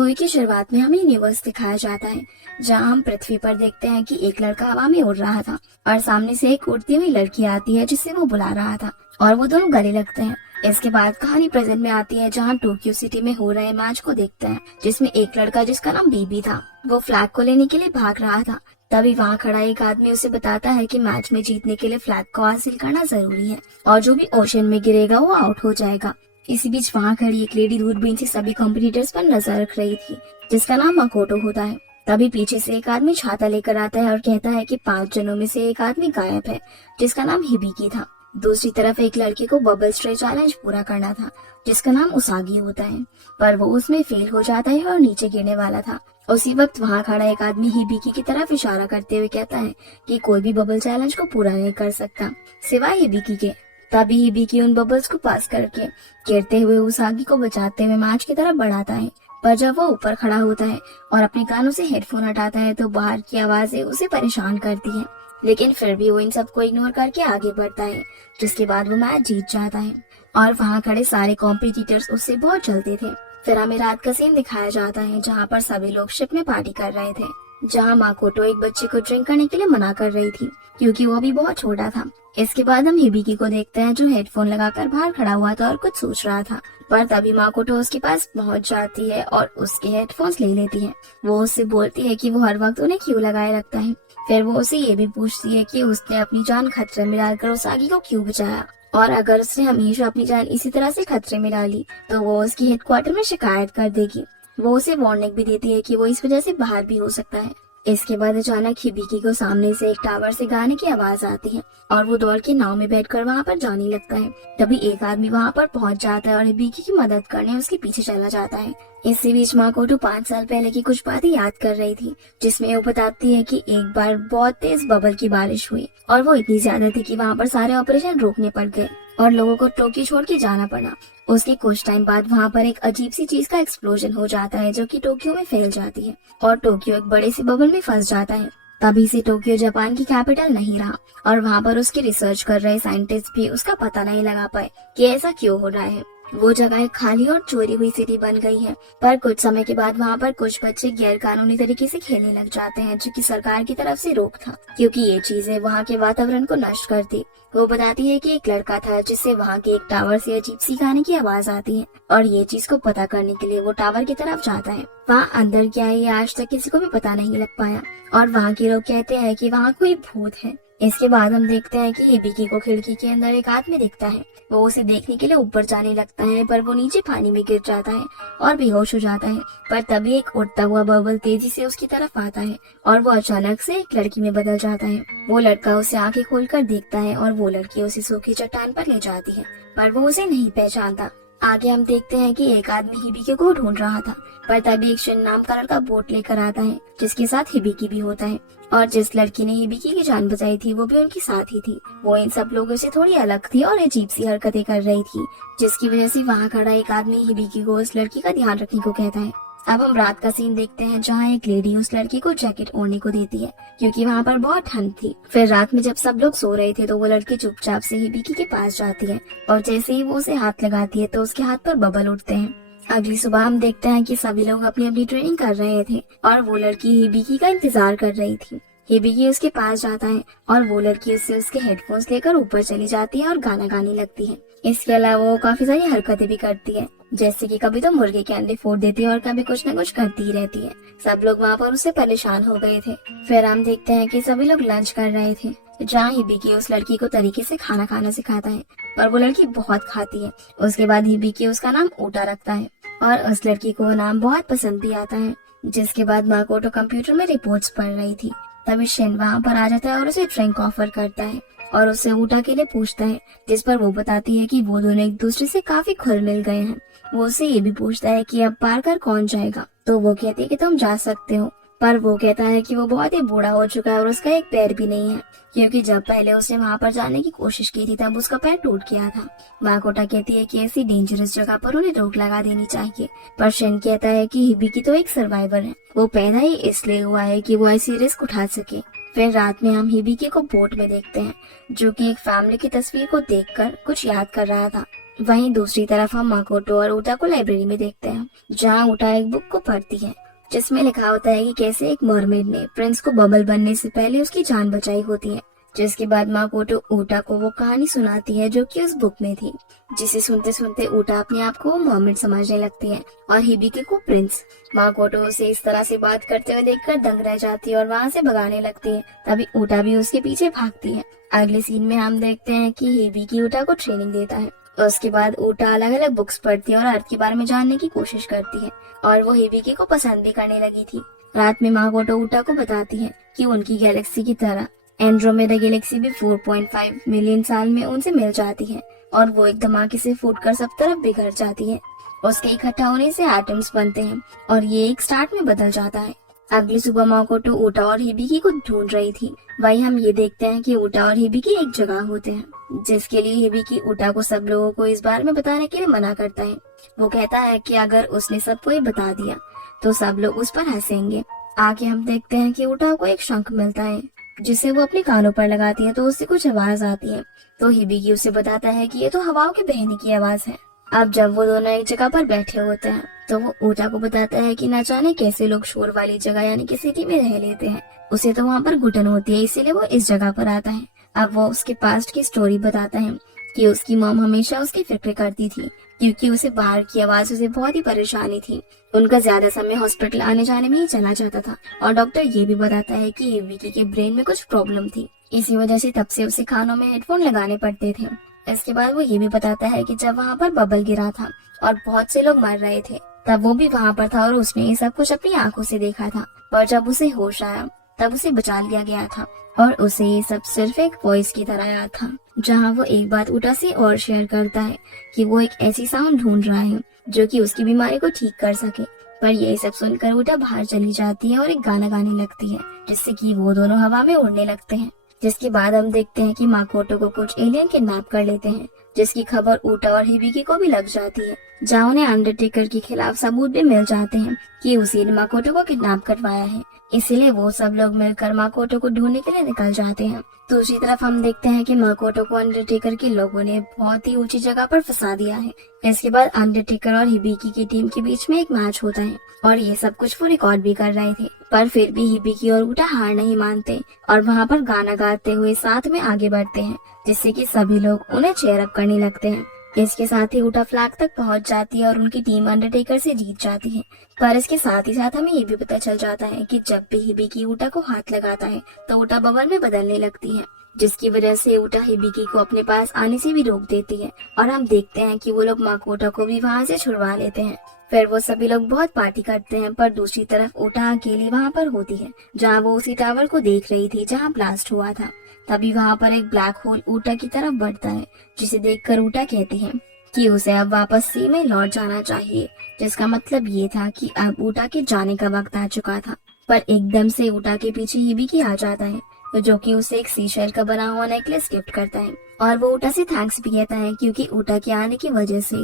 Movie की शुरुआत में हमें यूनिवर्स दिखाया जाता है, जहां हम पृथ्वी पर देखते हैं कि एक लड़का हवा में उड़ रहा था और सामने से एक उड़ती हुई लड़की आती है जिसे वो बुला रहा था और वो दोनों गले लगते हैं। इसके बाद कहानी प्रेजेंट में आती है, जहां टोक्यो सिटी में हो रहे मैच को देखते हैं, जिसमें एक लड़का जिसका नाम बीबी था वो फ्लैग को लेने के लिए भाग रहा था। तभी वहाँ खड़ा एक आदमी उसे बताता है कि मैच में जीतने के लिए फ्लैग को हासिल करना जरूरी है और जो भी ओशन में गिरेगा वो आउट हो जाएगा। इसी बीच वहाँ खड़ी एक लेडी दूरबीन से सभी कॉम्पिटिटर्स पर नजर रख रही थी, जिसका नाम माकोटो होता है। तभी पीछे से एक आदमी छाता लेकर आता है और कहता है कि 5 जनों में से एक आदमी गायब है, जिसका नाम हिबिकी था। दूसरी तरफ एक लड़के को बबल स्ट्रे चैलेंज पूरा करना था, जिसका नाम उसागी होता है, पर वो उसमें फेल हो जाता है और नीचे गिरने वाला था। उसी वक्त वहाँ खड़ा एक आदमी हिबिकी की तरफ इशारा करते हुए कहता है कि कोई भी बबल चैलेंज को पूरा नहीं कर सकता सिवाय हिबिकी के। तभी हिबिकी उन बबल्स को पास करके गिरते हुए उसागी को बचाते हुए मैच की तरफ बढ़ाता है, पर जब वो ऊपर खड़ा होता है और अपने कानों से हेडफोन हटाता है तो बाहर की आवाजें उसे परेशान करती हैं, लेकिन फिर भी वो इन सबको इग्नोर करके आगे बढ़ता है, जिसके बाद वो मैच जीत जाता है और वहाँ खड़े सारे कॉम्पिटिटर्स उससे बहुत जलते थे। फिर हमें रात का सीन दिखाया जाता है, जहाँ पर सभी लोग शिप में पार्टी कर रहे थे, जहाँ माकोटो एक बच्चे को ड्रिंक करने के लिए मना कर रही थी क्योंकि वो अभी बहुत छोटा था। इसके बाद हम हिबिकी को देखते हैं, जो हेडफोन लगाकर बाहर खड़ा हुआ था और कुछ सोच रहा था, पर तभी माकोटो उसके पास पहुंच जाती है और उसके हेडफोन्स ले लेती है। वो उससे बोलती है कि वो हर वक्त उन्हें क्यों लगाए रखता है। फिर वो उसे ये भी पूछती है कि उसने अपनी जान खतरे में डालकर उसागी को क्यों बचाया, और अगर उसने हमेशा अपनी जान इसी तरह से खतरे में डाली तो वो उसकी हेडक्वार्टर में शिकायत कर देगी। वो उसे वार्निंग भी देती है कि वो इस वजह से बाहर भी हो सकता है। इसके बाद अचानक हिबिकी को सामने से एक टावर से गाने की आवाज आती है और वो दौड़ के नाव में बैठकर वहाँ पर जाने लगता है। तभी एक आदमी वहाँ पर पहुँच जाता है और हिबिकी की मदद करने उसके पीछे चला जाता है। इसी बीच माकोटो 5 साल पहले की कुछ बातें याद कर रही थी, जिसमें वो बताती है कि एक बार बहुत तेज बबल की बारिश हुई और वो इतनी ज्यादा थी कि वहाँ पर सारे ऑपरेशन रोकने पड़ गए और लोगों को टोक्यो छोड़ के जाना पड़ा। उसके कुछ टाइम बाद वहाँ पर एक अजीब सी चीज का एक्सप्लोजन हो जाता है, जो कि टोक्यो में फैल जाती है और टोक्यो एक बड़े से बबल में फंस जाता है। तभी से टोक्यो जापान की कैपिटल नहीं रहा और वहाँ पर उसकी रिसर्च कर रहे साइंटिस्ट भी उसका पता नहीं लगा पाए कि ऐसा क्यों हो रहा है। वो जगह एक खाली और चोरी हुई सिटी बन गई है, पर कुछ समय के बाद वहाँ पर कुछ बच्चे गैर कानूनी तरीके से खेलने लग जाते हैं, जो कि सरकार की तरफ से रोक था, क्योंकि ये चीजें वहाँ के वातावरण को नष्ट करती। वो बताती है कि एक लड़का था जिससे वहाँ के एक टावर से अजीब सी गाने की आवाज आती है और ये चीज को पता करने के लिए वो टावर की तरफ जाता है। वहाँ अंदर क्या है ये आज तक किसी को भी पता नहीं लग पाया और वहाँ के लोग कहते हैं कि वहाँ कोई भूत है। इसके बाद हम देखते हैं कि हिबिकी को खिड़की के अंदर एक आदमी दिखता है। वो उसे देखने के लिए ऊपर जाने लगता है, पर वो नीचे पानी में गिर जाता है और बेहोश हो जाता है। पर तभी एक उड़ता हुआ बबल तेजी से उसकी तरफ आता है और वो अचानक से एक लड़की में बदल जाता है। वो लड़का उसे आंखें खोलकर देखता है और वो लड़की उसे सूखी चट्टान पर ले जाती है, पर वो उसे नहीं पहचानता। आगे हम देखते हैं कि एक आदमी हिबिकी को ढूंढ रहा था, पर तभी एक शिन नाम का लड़का बोट लेकर आता है, जिसके साथ हिबिकी भी होता है और जिस लड़की ने हिबिकी की जान बचाई थी वो भी उनकी साथ ही थी। वो इन सब लोगों से थोड़ी अलग थी और अजीब सी हरकतें कर रही थी, जिसकी वजह से वहाँ खड़ा एक आदमी हिबिकी को उस लड़की का ध्यान रखने को कहता है। अब हम रात का सीन देखते हैं, जहाँ एक लेडी उस लड़की को जैकेट ओढ़ने को देती है क्योंकि वहाँ पर बहुत ठंड थी। फिर रात में जब सब लोग सो रहे थे तो वो लड़की चुपचाप से हिबिकी के पास जाती है और जैसे ही वो उसे हाथ लगाती है तो उसके हाथ पर बबल उठते हैं। अगली सुबह हम देखते हैं कि सभी लोग अपनी अपनी ट्रेनिंग कर रहे थे और वो लड़की हिबिकी का इंतजार कर रही थी। हिबिकी उसके पास जाता है और वो लड़की उससे उसके हेडफोन्स लेकर ऊपर चली जाती है और गाना गाने लगती है। इसके अलावा वो काफी सारी हरकतें भी करती है, जैसे कि कभी तो मुर्गे के अंडे फोड़ देती है और कभी कुछ न कुछ करती ही रहती है। सब लोग वहाँ पर उससे परेशान हो गए थे। फिर हम देखते हैं कि सभी लोग लंच कर रहे थे, जहाँ हिबिकी उस लड़की को तरीके से खाना खाना सिखाता है और वो लड़की बहुत खाती है। उसके बाद हिबिकी उसका नाम ओटा रखता है और उस लड़की को वो नाम बहुत पसंद भी आता है। जिसके बाद माकोटो कंप्यूटर में रिपोर्ट्स पढ़ रही थी, तभी शिन वहाँ पर आ जाता है और उसे ड्रिंक ऑफर करता है और उससे ऊटा के लिए पूछता है, जिस पर वो बताती है कि वो दोनों एक दूसरे से काफी घुल मिल गए हैं। वो उससे ये भी पूछता है कि अब पार कर कौन जाएगा, तो वो कहती है कि तुम जा सकते हो, पर वो कहता है कि वो बहुत ही बूढ़ा हो चुका है और उसका एक पैर भी नहीं है, क्योंकि जब पहले उसने वहाँ पर जाने की कोशिश की थी तब उसका पैर टूट गया था। माकोटा कहती है कि ऐसी डेंजरस जगह पर उन्हें रोक लगा देनी चाहिए, पर शिन कहता है कि हिबिकी तो एक सर्वाइवर है, वो पैदा ही इसलिए हुआ है कि वो ऐसी रिस्क उठा सके। फिर रात में हम हिबिकी को बोट में देखते हैं, जो कि एक फैमिली की तस्वीर को देखकर कुछ याद कर रहा था। वहीं दूसरी तरफ हम माकोटो और ऊटा को लाइब्रेरी में देखते हैं, जहाँ ऊटा एक बुक को पढ़ती है जिसमें लिखा होता है कि कैसे एक मरमेड ने प्रिंस को बबल बनने से पहले उसकी जान बचाई होती है। जिसके बाद माकोटो ऊटा को वो कहानी सुनाती है जो कि उस बुक में थी, जिसे सुनते सुनते ऊटा अपने आप को मरमेड समझने लगती है और हिबिकी को प्रिंस। माकोटो उसे इस तरह से बात करते हुए देखकर दंग रह जाती है और वहाँ से भगाने लगती है। तभी ऊटा भी उसके पीछे भागती है। अगले सीन में हम देखते हैं कि हिबिकी ऊटा को ट्रेनिंग देता है। उसके बाद ऊटा अलग अलग बुक्स पढ़ती है और अर्थ के बारे में जानने की कोशिश करती है और वो हिबिकी को पसंद भी करने लगी थी। रात में माकोटो ऊटा को बताती है कि उनकी गैलेक्सी की तरह एंड्रोमेडा गैलेक्सी भी 4.5 मिलियन साल में उनसे मिल जाती है और वो एक धमाके से फूटकर सब तरफ बिखर जाती है। उसके इकट्ठा होने से एटम्स बनते हैं और ये एक स्टार्ट में बदल जाता है। अगली सुबह माकोटो ऊटा और हिबिकी को ढूंढ रही थी। वहीं हम ये देखते हैं कि ऊटा और हिबिकी एक जगह होते हैं, जिसके लिए हिबिकी ऊटा को सब लोगों को इस बारे में बताने के लिए मना करता है। वो कहता है कि अगर उसने सबको ये बता दिया तो सब लोग उस पर हंसेंगे। आगे हम देखते हैं कि ऊटा को एक शंख मिलता है जिसे वो अपने कानों पर लगाती है तो उससे कुछ आवाज आती है। तो हिबिकी उसे बताता है कि ये तो हवाओं के बहने की आवाज है। अब जब वो दोनों एक जगह पर बैठे होते हैं तो वो ऊटा को बताता है कि न जाने कैसे लोग शोर वाली जगह यानी कि सिटी में रह लेते हैं। उसे तो वहाँ पर घुटन होती है, इसीलिए वो इस जगह पर आता है। अब वो उसके पास्ट की स्टोरी बताता है कि उसकी मॉम हमेशा उसकी फिक्र करती थी क्योंकि उसे बाहर की आवाज से बहुत ही परेशानी थी। उनका ज्यादा समय हॉस्पिटल आने जाने में ही चला जाता था और डॉक्टर ये भी बताता है कि हिबिकी के ब्रेन में कुछ प्रॉब्लम थी, इसी वजह से तब से उसे कानों में हेडफोन लगाने पड़ते थे। इसके बाद वो ये भी बताता है कि जब वहाँ पर बबल गिरा था और बहुत से लोग मर रहे थे तब वो भी वहाँ पर था और उसने ये सब कुछ अपनी आंखों से देखा था। पर जब उसे होश आया तब उसे बचा लिया गया था और उसे ये सब सिर्फ एक वॉइस की तरह आया था। जहाँ वो एक बात ऊटा से और शेयर करता है कि वो एक ऐसी साउंड ढूंढ रहा है जो कि उसकी बीमारी को ठीक कर सके। पर ये सब सुनकर ऊटा बाहर चली जाती है और एक गाना गाने लगती है जिससे कि वो दोनों हवा में उड़ने लगते हैं। जिसके बाद हम देखते हैं कि माकोटो को कुछ एलियन किडनैप कर लेते हैं, जिसकी खबर ऊटा और हिबिकी को भी लग जाती है। जहाँ उन्हें अंडरटेकर के खिलाफ सबूत भी मिल जाते हैं कि उसी ने माकोटो को किडनैप करवाया है। इसीलिए वो सब लोग मिलकर माकोटो को ढूंढने के लिए निकल जाते हैं। दूसरी तरफ हम देखते हैं कि माकोटो को अंडरटेकर के लोगों ने बहुत ही ऊंची जगह पर फंसा दिया है। इसके बाद अंडरटेकर और हिबिकी की टीम के बीच में एक मैच होता है और ये सब कुछ वो रिकॉर्ड भी कर रहे थे। पर फिर भी हिबिकी और ऊटा हार नहीं मानते और वहाँ पर गाना गाते हुए साथ में आगे बढ़ते हैं, जिससे कि सभी लोग उन्हें चेयर अप करने लगते हैं। इसके साथ ही ऊटा फ्लैग तक पहुंच जाती है और उनकी टीम अंडरटेकर से जीत जाती है। पर इसके साथ ही साथ हमें ये भी पता चल जाता है कि जब भी हिबिकी ऊटा को हाथ लगाता है तो ऊटा बबल में बदलने लगती है, जिसकी वजह से ऊटा हिबिकी को अपने पास आने से भी रोक देती है। और हम देखते हैं कि वो लोग माकोटो को भी वहाँ से छुड़वा लेते हैं। फिर वो सभी लोग बहुत पार्टी करते हैं, पर दूसरी तरफ ऊटा अकेली वहाँ पर होती है जहाँ वो उसी टावर को देख रही थी जहाँ ब्लास्ट हुआ था। तभी वहाँ पर एक ब्लैक होल ऊटा की तरफ बढ़ता है, जिसे देखकर ऊटा कहती है कि उसे अब वापस सी में लौट जाना चाहिए, जिसका मतलब ये था कि अब ऊटा के जाने का वक्त आ चुका था। पर एकदम से ऊटा के पीछे हिबिकी आ जाता है, जो कि उसे एक सीशेल का बना हुआ नेकलेस गिफ्ट करता है और वो ऊटा से थैंक्स भी कहता है क्योंकि ऊटा के आने की वजह से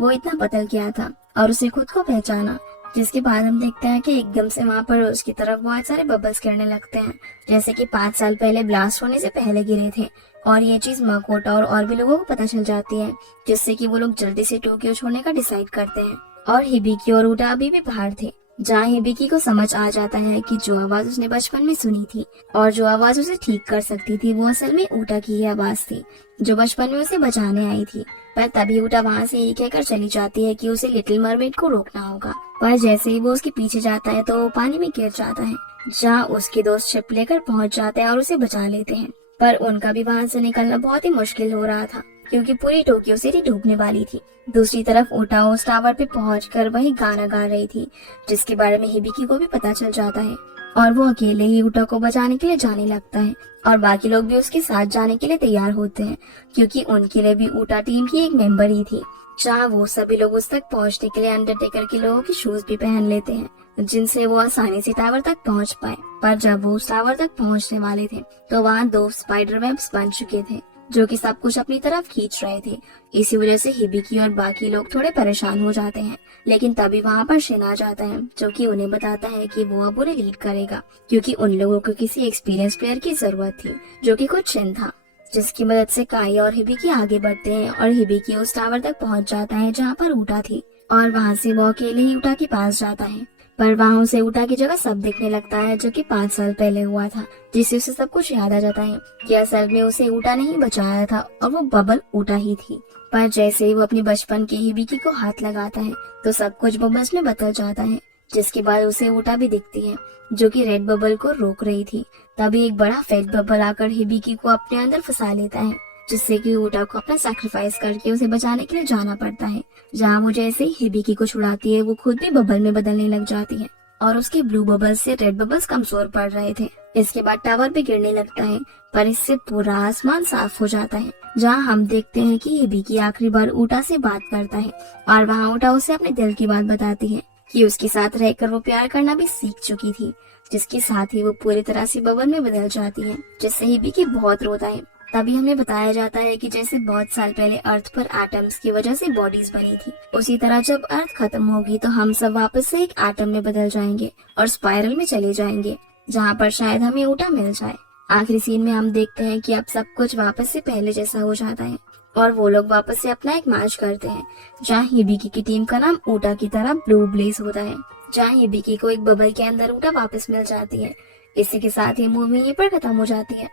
वो इतना बदल गया था और उसे खुद को पहचाना। जिसके बाद हम देखते हैं कि एकदम से वहाँ पर उसकी तरफ बहुत सारे बबल्स गिरने लगते हैं, जैसे कि 5 साल पहले ब्लास्ट होने से पहले गिरे थे। और ये चीज माकोटो और भी लोगों को पता चल जाती है, जिससे कि वो लोग जल्दी से टोक्यो छोड़ने का डिसाइड करते हैं। और हिबिकी और ऊटा अभी भी बाहर थे, जहाँ हिबिकी को समझ आ जाता है कि जो आवाज उसने बचपन में सुनी थी और जो आवाज उसे ठीक कर सकती थी वो असल में ऊटा की ही आवाज थी, जो बचपन में उसे बचाने आई थी। पर तभी ऊटा वहाँ से ये कहकर चली जाती है कि उसे लिटिल मरमेड को रोकना होगा। पर जैसे ही वो उसके पीछे जाता है तो वो पानी में गिर जाता है, जहाँ उसके दोस्त शिप लेकर पहुँच जाते हैं और उसे बचा लेते हैं। पर उनका भी वहाँ से निकलना बहुत ही मुश्किल हो रहा था क्योंकि पूरी टोक्यो सिटी डूबने वाली थी। दूसरी तरफ ऊटा उस टावर पे पहुंचकर वही गाना गा रही थी, जिसके बारे में हिबिकी को भी पता चल जाता है और वो अकेले ही ऊटा को बचाने के लिए जाने लगता है और बाकी लोग भी उसके साथ जाने के लिए तैयार होते हैं क्योंकि उनके लिए भी ऊटा टीम की एक मेंबर ही थी। जहाँ वो सभी लोग उस तक पहुँचने के लिए अंडरटेकर के लोगों के शूज भी पहन लेते हैं, जिनसे वो आसानी से टावर तक पहुँच पाए। पर जब वो उस टावर तक पहुँचने वाले थे तो वहाँ 2 स्पाइडर वेब्स बन चुके थे, जो कि सब कुछ अपनी तरफ खींच रहे थे। इसी वजह से हिबिकी और बाकी लोग थोड़े परेशान हो जाते हैं, लेकिन तभी वहाँ पर शिन आ जाता है, जो कि उन्हें बताता है कि वो अब उन्हें लीड करेगा क्योंकि उन लोगों को किसी एक्सपीरियंस प्लेयर की जरूरत थी, जो कि खुद शिन था। जिसकी मदद से काई और हिबिकी आगे बढ़ते हैं और हिबिकी उस टावर तक पहुंच जाता है जहाँ पर ऊटा थी और वहाँ से वो अकेले ही ऊटा के पास जाता है। पर वहाँ उसे ऊटा की जगह सब दिखने लगता है जो कि 5 साल पहले हुआ था, जिससे उसे सब कुछ याद आ जाता है कि असल में उसे ऊटा ने ही बचाया था और वो बबल ऊटा ही थी। पर जैसे ही वो अपने बचपन की हिबिकी को हाथ लगाता है तो सब कुछ बबल्स में बदल जाता है, जिसके बाद उसे ऊटा भी दिखती है जो कि रेड बबल को रोक रही थी। तभी एक बड़ा फेट बबल आकर हिबिकी को अपने अंदर फंसा लेता है, जिससे कि ऊटा को अपना सैक्रिफाइस करके उसे बचाने के लिए जाना पड़ता है। जहाँ वो जैसे ही हिबिकी को छुड़ाती है वो खुद भी बबल में बदलने लग जाती है और उसके ब्लू बबल्स से रेड बबल्स कमजोर पड़ रहे थे। इसके बाद टावर भी गिरने लगता है, पर इससे पूरा आसमान साफ हो जाता है, जहाँ हम देखते हैं कि हिबिकी आखिरी बार ऊटा से बात करता है और वहाँ ऊटा उसे अपने दिल की बात बताती है कि उसके साथ रहकर वो प्यार करना भी सीख चुकी थी, जिसके साथ ही वो पूरी तरह से बबल में बदल जाती है, जिससे हिबिकी बहुत रोता है। तभी हमें बताया जाता है कि जैसे बहुत साल पहले अर्थ पर एटम्स की वजह से बॉडीज बनी थी, उसी तरह जब अर्थ खत्म होगी तो हम सब वापस से एक एटम में बदल जाएंगे और स्पाइरल में चले जाएंगे, जहाँ पर शायद हमें ऊटा मिल जाए। आखिरी सीन में हम देखते हैं कि अब सब कुछ वापस से पहले जैसा हो जाता है और वो लोग वापस से अपना एक मैच करते हैं, जहाँ हिबिकी की टीम का नाम ऊटा की तरह ब्लू ब्लेज होता है, जहाँ हिबिकी को एक बबल के अंदर ऊटा वापस मिल जाती है। इसी के साथ ही मूवी यहीं पर खत्म हो जाती है।